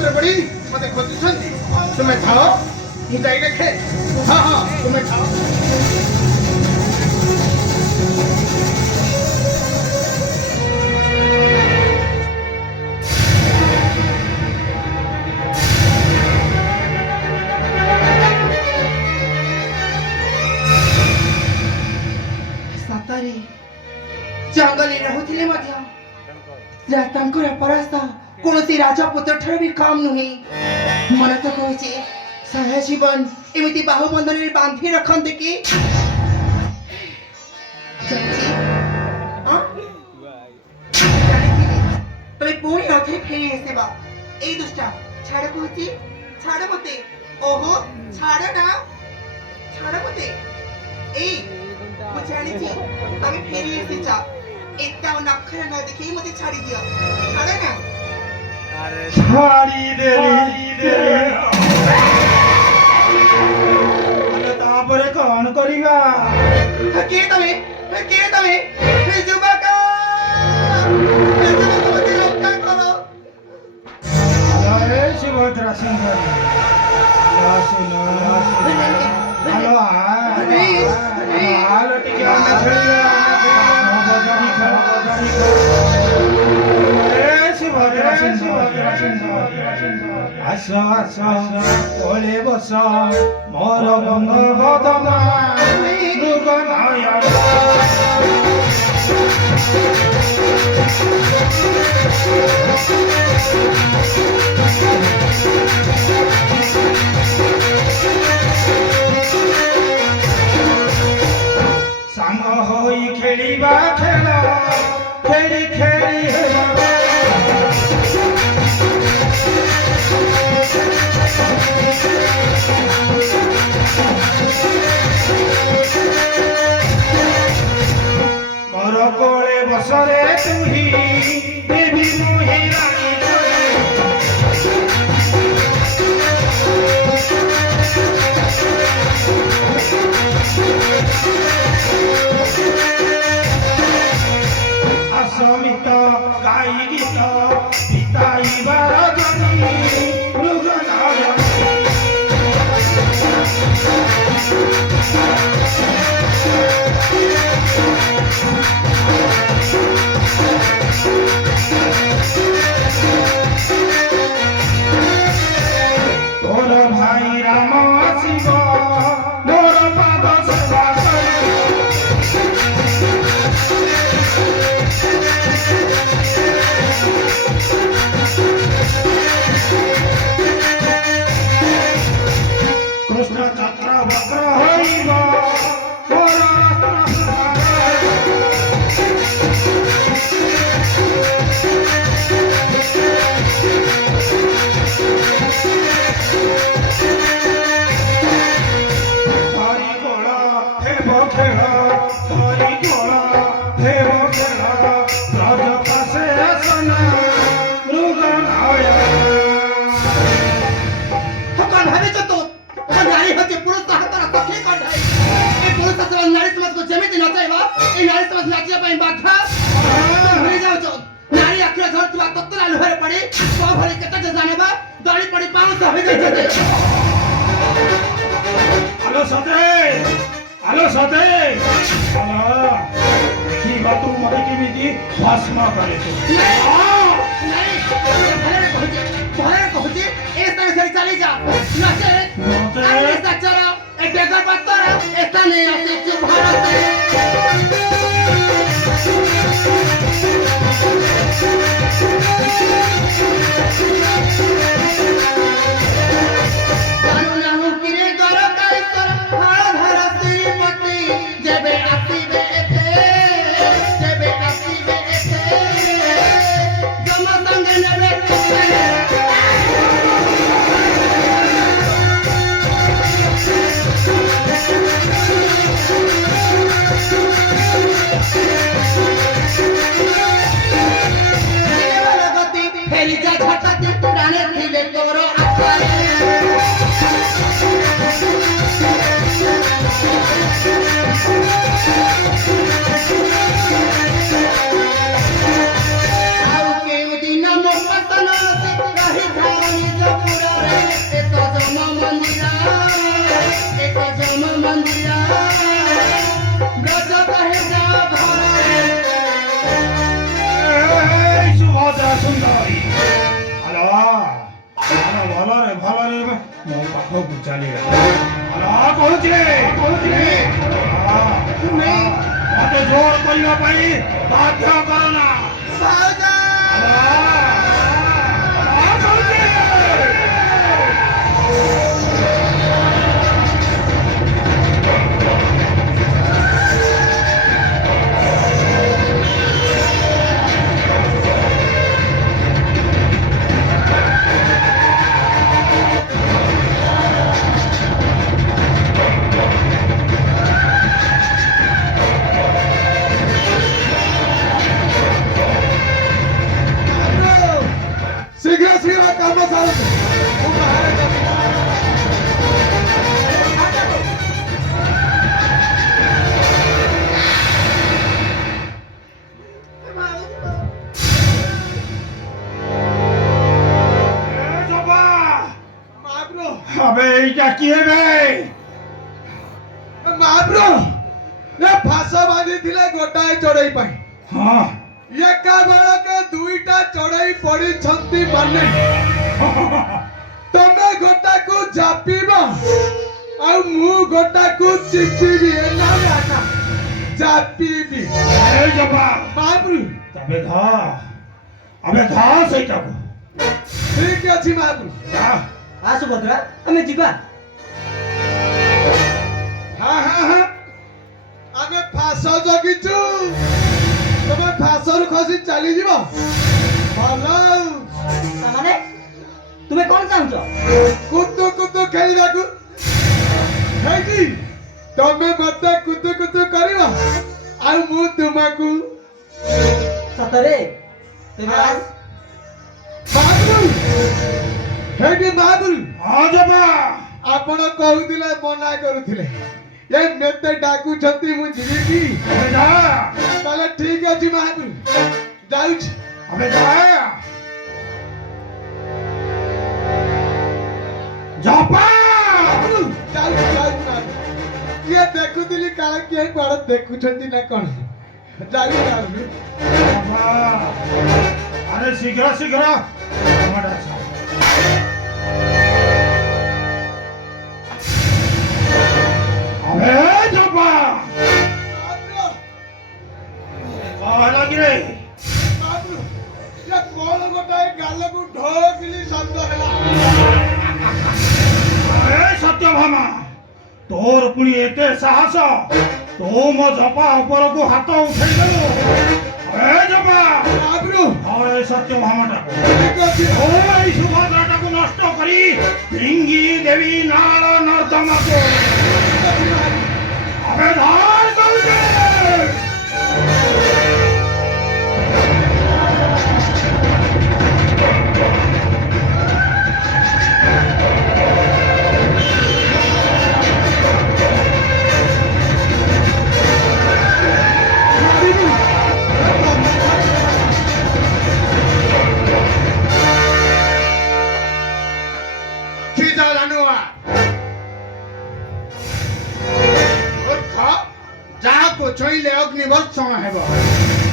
ବିପଦରେ ପଡ଼ି ମୋତେ ଖୋଜୁଛନ୍ତି। ତୁମେ ଥାଅ, ମୁଁ ଯାଇ ଦେଖେ। ହଁ ହଁ, ତୁମେ ଥାଅ। ସତରେ ଜଙ୍ଗଲରେ ରହୁଥିଲେ ମଧ୍ୟ ତାଙ୍କର ପରାସ୍ତ କୌଣସି ରାଜପୁତ୍ର ଠାରୁ ବି କମ୍ ନୁହେଁ। ମନ ତ କହୁଛି ସାରା ଜୀବନ ଏମିତି ବାହୁବନ୍ଧନରେ ବାନ୍ଧି ରଖନ୍ତେ କି? ଜାଣିଥିଲି ତମେ ପୁଣି ଅଥରେ ଫେରି ଆସିବ। ଏଇ ଦୁଷ୍ଟ ଛାଡ଼ କହୁଛି, ଛାଡ଼ ମତେ। ଓହୋ ଛାଡ଼ ନା, ଛାଡ଼ ମତେ। ଏଇ ମୁଁ ଜାଣିଛି ତମେ ଫେରି ଆସିଛ। ଏତେ ଆଉ ନଖରା ନ ଦେଖି ମତେ ଛାଡ଼ି ଦିଅ। ଛାଡ଼ ନା। ଛାଡ଼ି ତାପରେ କଣ କରିବା? କିଏ ତମେ? କିଏ ତମେ? ଯୁବକ ମତେ ରକ୍ଷା କର। ହେ ସୁଭଦ୍ରା ସୁନ୍ଦରୀ, ଆଲୋ ଆଲୋ ଟିକେ ଆମେ ଖେଳିବା। ସୁଭଦ୍ରା ସୁନ୍ଦରୀ, ଆସ ଆସ କୋଳେ ବସ ମୋର ବନ୍ଧ ବଦନା ମୃଗ ନୟନ। ସାଙ୍ଗ ହୋଇ ଖେଳିବା ଖେଳ, ଖେଳି ଖେଳି ହେବା। ମୋର କୋଳେ ବସରେ ତୁହି ଦେବୀ ମୁହିଁ ରାଣୀ। আসমিত গাই গীত বিতাইবার জনী মৃগ নয়নী। তোর ভাই রাম আসিব মোর পাদ সেবা করি। কৃষ্ণ চক্র বক্র হইব মোর ধরি কোল হেব খেল, ধরি কোল হেব খেল। ব্রজ পাশে আসনা মৃগ নয়ন। कौन भावे जो तो नारी होते पुरुष का हाथ रखो के कौन है? ये पुरुष का समाज नारी समाज को जमीन नचाएगा। ये नारी समाज नाचिया ପାଇଁ ବାଧ୍ୟ। ଭୁଲି ଯାଉଛ ନାରୀ ଆଖିର ଝରୁଥିବା ତତ୍ତ୍ୱ ଲୁହରେ ପଡ଼ି କଣ ଭଳି କେତେ ଯେ ଜାଣିବା ଦଳି ପଡ଼ି ପାଉଁଶ ହୋଇଯାଇଛନ୍ତି। আলো সতে, আলো সতে। ଦେଖିବା ତୁ ମତେ କେମିତି ଭସ୍ମ କରିଛୁ। ନାଇଁ ଭୟରେ କହୁଛି ଏ ସ୍ଥାନ ଛାଡ଼ି ଚାଲି ଯା। ନଚେତ୍ ଆଇନ ସାଚର ଏ ବେଗର ପାତର ଏ ସ୍ଥାନେ ଆସିଛୁ ଭାରତେ। ମୋ ପାଖକୁ ଚାଲିଲା କହୁଛି ମତେ ଜୋର କରିବା ପାଇଁ ବାଧ୍ୟ କର ନା ଭାଉଜ ଶୀଘ୍ର ଶୀଘ୍ର କାମ ସାରନ୍ତୁ ମୁଁ ବାହାରେ ଯାଉଛି। ମହାପ୍ରଭୁ अबे এইটা কি হে ମହାପ୍ରଭୁ ଏ ଫାସ ବାନ୍ଧିଥିଲେ ଗୋଟାଏ ଚଢେଇ ପାଇଁ ହଁ ଏକା ବେଳକେ ଦୁଇଟା ଚଢେଇ ପଡିଛନ୍ତି ମାନେ ତମେ ଗୋଟାକୁ ଜାପିବ ଆଉ ମୁଁ ଗୋଟାକୁ ଚିପିବି ଜାପିବି এই জবা ମହାପ୍ରଭୁ তবে ধা সেইটাକୁ ଠିକ ଅଛି ମହାପ୍ରଭୁ ଯା ଆ ସୁଭଦ୍ରା ଆମେ ଯିବା ହଁ ଆମେ ଫାସ ଜଗିଛୁ ତମେ ଫାସରୁ ଖସି ଚାଲିଯିବ ଭଲ ତାମାନେ ତୁମେ କଣ ଚାହୁଁଛ କୁତୁ କୁତୁ ଖେଳିବାକୁ ହେଇଛି ତମେ ମତେ କୁତୁ କୁତୁ କରିବ ଆଉ ମୁଁ ତୁମକୁ ସତରେ ତେବେ ଆସ ମହାପ୍ରଭୁ ହେଇଟି ମହାପ୍ରଭୁ ହଁ ଜବା ଆପଣ କହୁଥିଲେ ମନା କରୁଥିଲେ ଏ ମେତେ ଡାକୁଛନ୍ତି ମୁଁ ଯିବି କି अबे जा ତାହେଲେ ଠିକ ଅଛି ମହାପ୍ରଭୁ ଯାଉଛି अबे जा जपा ମହାପ୍ରଭୁ ଯାଉଛି ମହାପ୍ରଭୁ କିଏ ଦେଖୁଥିଲି କାଳେ କିଏ କୁଆଡେ ଦେଖୁଛନ୍ତି ନା କଣ ଯାଉଛି ମହାପ୍ରଭୁ जपा अरे शीघ्र शीघ्र हमारा अबे जपा ମହାପ୍ରଭୁ कह लगी रे ମହାପ୍ରଭୁ ଏ କଣ ଗୋଟାଏ ଗାଲକୁ ଢୋକିଲି ଶବ୍ଦ ହେଲା अरे सत्यभामा तोर पुणी एते साहस तो मो जपा ऊपर को हाथ उठाई देलु अरे जपा ମହାପ୍ରଭୁ अरे सत्यभामा टाको ଠିକ ଅଛି ओई सुभद्रा टाको नष्ट करी ढिंगी देवी नाल नर्दमा को अबे धार करूचे ଯାହାକୁ ଛୁଇଁଲେ ଅଗ୍ନିବର୍ଷଣ ହେବ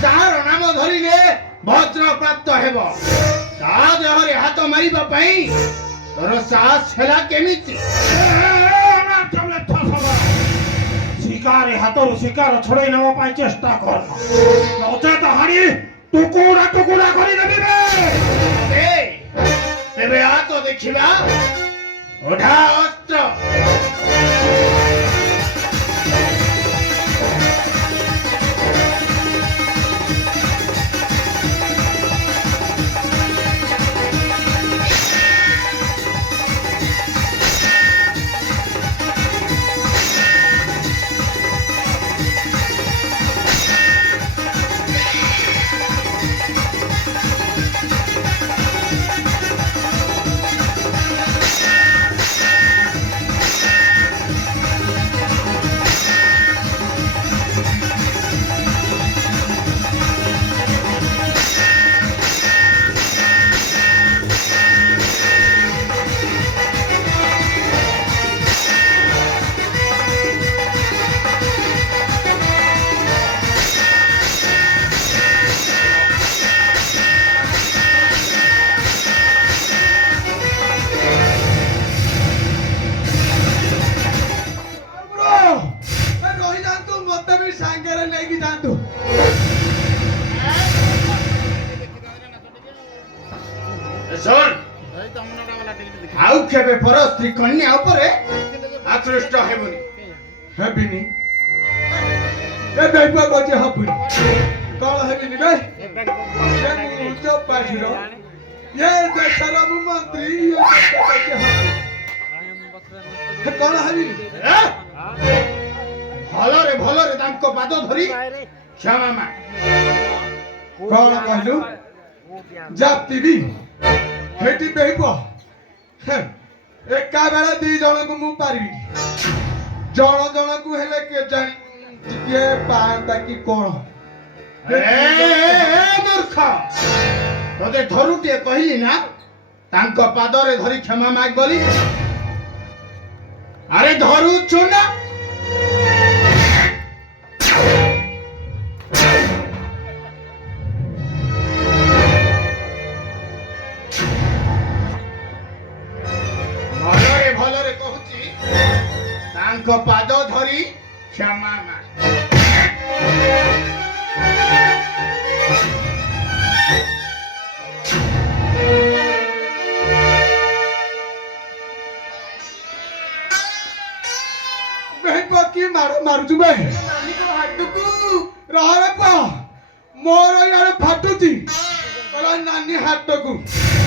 ଯାହାର ନାମ ଧରିଲେ ଭଦ୍ର ପ୍ରାପ୍ତ ହେବ ତା ଦେହରେ ହାତ ମାରିବା ପାଇଁ ତୋର ସାହସ ହେଲା କେମିତି शिकारी हाथों शिकार छोड़े नवा पाई चेष्टा कर नचेत हाड़ी टुकुड़ा टुकुड़ा करी देबी बे ତେବେ ଆ ତ ଦେଖିବା ଓଢା ଅସ୍ତ୍ର କେବେ ପର ସ୍ତ୍ରୀ କନ୍ୟା ଉପରେ ଆକୃଷ୍ଟ ହେବୁନି। ହେବିନି ଏ ବେଗୁଆ କହୁଛି ହବୁନି କଣ ହେବିନି ବେ ମୁଁ ଚପାଶୀର ଏ ଦେଶର ମୁଁ ମନ୍ତ୍ରୀ କଣ ହେବି ଭଲରେ ଭଲରେ ତାଙ୍କ ପାଦ ଧରି କ୍ଷମା ମାଗ। କଣ କହିଲୁ ଜାତିବି ହେଠି ବେଇବ ଏକା ବେଳେ ଦି ଜଣକୁ ମୁଁ ପାରିବି ଜଣ ଜଣକୁ ହେଲେ କେଜାଣି ଟିକେ ପାଆନ୍ତା କି କଣ ମୂର୍ଖ ତତେ ଧରୁଟିଏ କହିଲି ନା ତାଙ୍କ ପାଦରେ ଧରି କ୍ଷମା ମାଗ ବୋଲି। ଆରେ ଧରୁଛୁ ନା ଭଲରେ ଭଲରେ କହୁଛି ତାଙ୍କ ପାଦ ଧରି କ୍ଷମା ମାଗ। ବେଇବ କି ମାର ମାରୁଛୁ ବେ ମାଲିକ ହାଟକୁ ରହରେ ପା ମୋର ଇଆଡେ ଫାଟୁଛି କହିଲା ନାନୀ ହାଟକୁ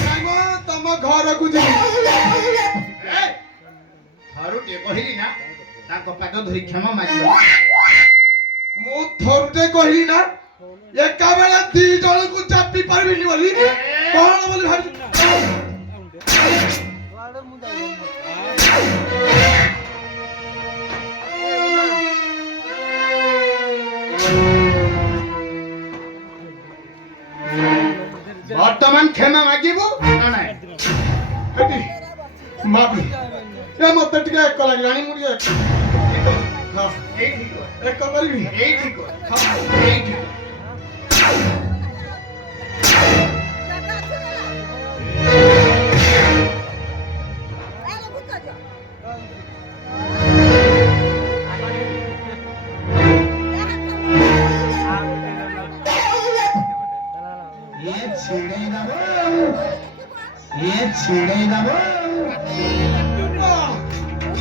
ନାଇଁ ମ ତମ ଘରକୁ ଯିବି ଥରୁଟିଏ କହିଲି ନା ତାଙ୍କ ପାଦ ଧରି କ୍ଷମା ମାଗ। ମୁଁ ଥରୁଟେ କହିଲି ନା ଏକା ବେଳେ ଦି ଜଣକୁ ଚାପି ପାରିବିନି ବୋଲି କଣ ବୋଲି ଭାବୁଛୁ ବର୍ତ୍ତମାନ କ୍ଷମା ମାଗିବୁ ନା ନାଇଁ? ହେଠି ମାପି ଏ ମତେ ଟିକେ ଏକ ଲାଗିଲାଣି ମୁଁ ଟିକେ ହଁ ଏଇଠି କର, ଏକ କରିବି ଏଇଠି କର, ହଁ ଏଇଠି କର।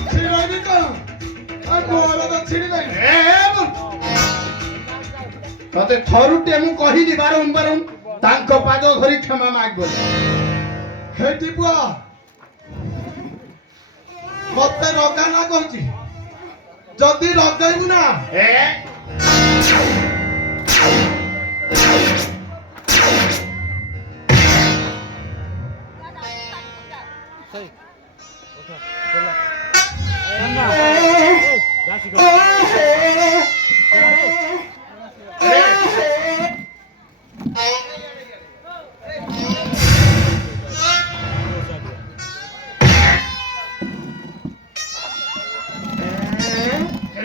ଛିଡ଼େଇବି କଣ ମୋର ତ ଛିଡ଼ି ନାହିଁ ତତେ ଥରୁଟେ ମୁଁ କହିଲି ବାରମ୍ବାର ତାଙ୍କ ପାଦ ଧରି କ୍ଷମା ମାଗ ବୋଲି। ହେଠି ପୁଅ ମତେ ରଗା ନା କହୁଛି ଯଦି ରଗେଇବୁ ନା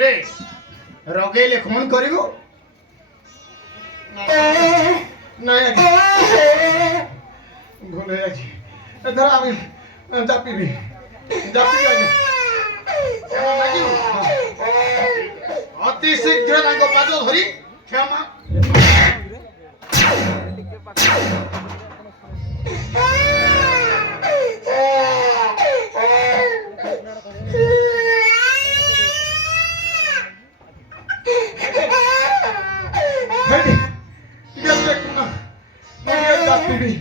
ରେ ରଗେଇଲେ କଣ କରିବୁ? ନାଇଁ ଆଜ୍ଞା ଭୁଲ ହେଇଯାଇଛି ଏଥର আমি ଚାପିବି ଆଜ୍ଞା କ୍ଷମା ମାଗିବୁ? ଅତି ଶୀଘ୍ର ତାଙ୍କ ପାଦ ଧରି କ୍ଷମା। ହେଠି ଟିକେ ଦେଖୁନା ମୁଁ ଟିକେ ଚାପିବି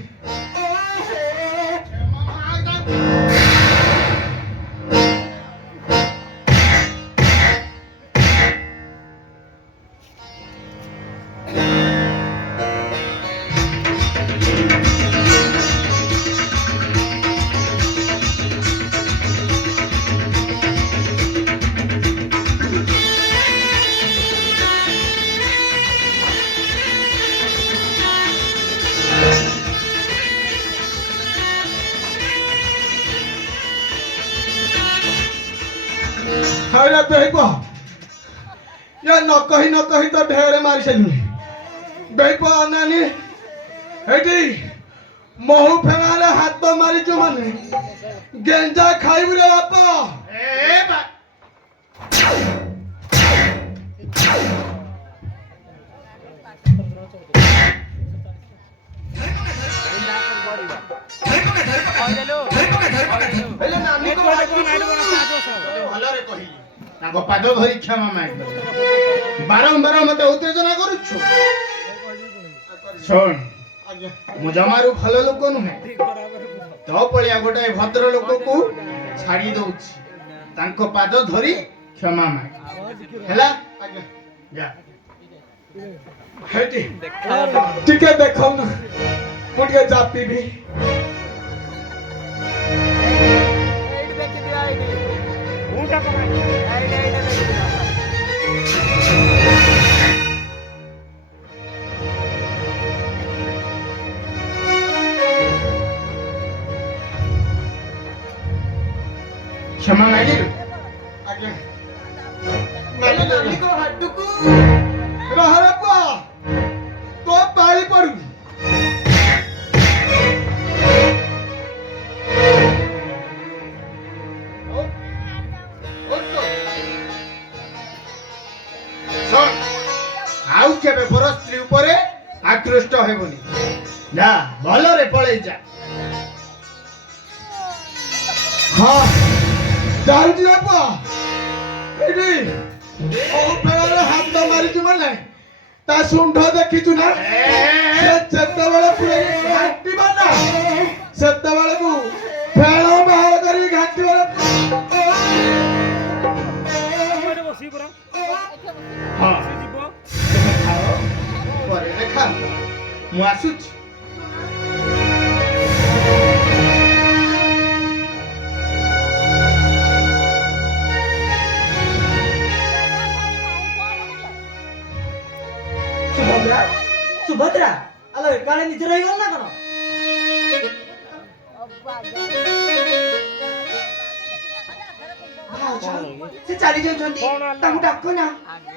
ହାଇଲା ବେଇବ या न कही तो ढेर मारी सारी बेप अनानी हेटी महू फेमाले हाथ तो मारी चु माने गेंजा खाइबु रे बापा ए बा हेलो नानी ତାଙ୍କ ପାଦ ଧରି କ୍ଷମା ମାଗ। ବାରମ୍ବାର ମତେ ଉତ୍ତେଜନା କରୁଛୁ। ଶୁଣ, ଆଜ୍ଞା ମୁଁ ଜମାରୁ ଭଲ ଲୋକ ନୁହେଁ। ତୋ ଭଳିଆ ଗୋଟାଏ ଭଦ୍ର ଲୋକକୁ ଛାଡି ଦଉଛି। ତାଙ୍କ ପାଦ ଧରି କ୍ଷମା ମାଗ, ହେଲା? ଆଜ୍ଞା ଯା। ହେଇଟି ଟିକେ ଦେଖାଉ ନା, ମୁଁ ଟିକେ ଚାପିବି। କ୍ଷମା ମାଗିଲୁ? ଆଜ୍ଞା ହେଲେ ନାନୀଙ୍କ ହାଟକୁ ରହରେ ପୁଅ, ତୋ ପାଳି ପଡୁ। ଶୁଣ, ଆଉ କେବେ ପର ସ୍ତ୍ରୀ ଉପରେ ଆକୃଷ୍ଟ ହେବୁନି। ଯା, ଭଲରେ ପଳେଇ ଯା। ହଁ ଯାଉଛି ରେ ପୁଅ। ଏଇଠି କୋଉ ଫେରାରେ ହାତ ମାରିଛୁ ମାନେ ତା ଶୁଣ୍ଢ ଦେଖିଛୁ ନା? ସେ ଯେତେବେଳେ ପୁରେଇ ଘାଣ୍ଟିବ ନା, ସେତେବେଳକୁ ଫେଣ ବାହାର କରି ଘାଣ୍ଟିବ ରେ ପୁଅ। ହଁ, ତୁମେ ଖାଅ, ପରେ ଦେଖା। ମୁଁ ଆସୁଛି। ସୁଭଦ୍ରା ସୁଭଦ୍ରା ଆଲୋ ଏକାଳେ ନିଜେ ରହିଗଲ ନା କଣ? ଭାଉଜ ସେ ଚାଲି ଯାଉଛନ୍ତି, ତାଙ୍କୁ ଡାକ ନା।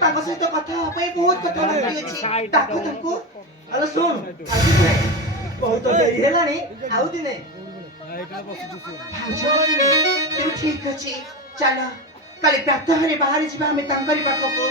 ତାଙ୍କ ସହିତ କଥା ହେବା ପାଇଁ ବହୁତ କଥା ବାକି ଅଛି। ଡାକ ତାଙ୍କୁ। ଆଲୋ ଶୁଣ, ଆଜି ନୁହେଁ, ବହୁତ ଡେରି ହେଲାଣି, ଆଉ ଦିନେ। ଭାଉଜ ତେଣୁ ଠିକ ଅଛି, ଚାଲ କାଲି ପ୍ରାତଃରେ ବାହାରି ଯିବା ଆମେ ତାଙ୍କରି ପାଖକୁ।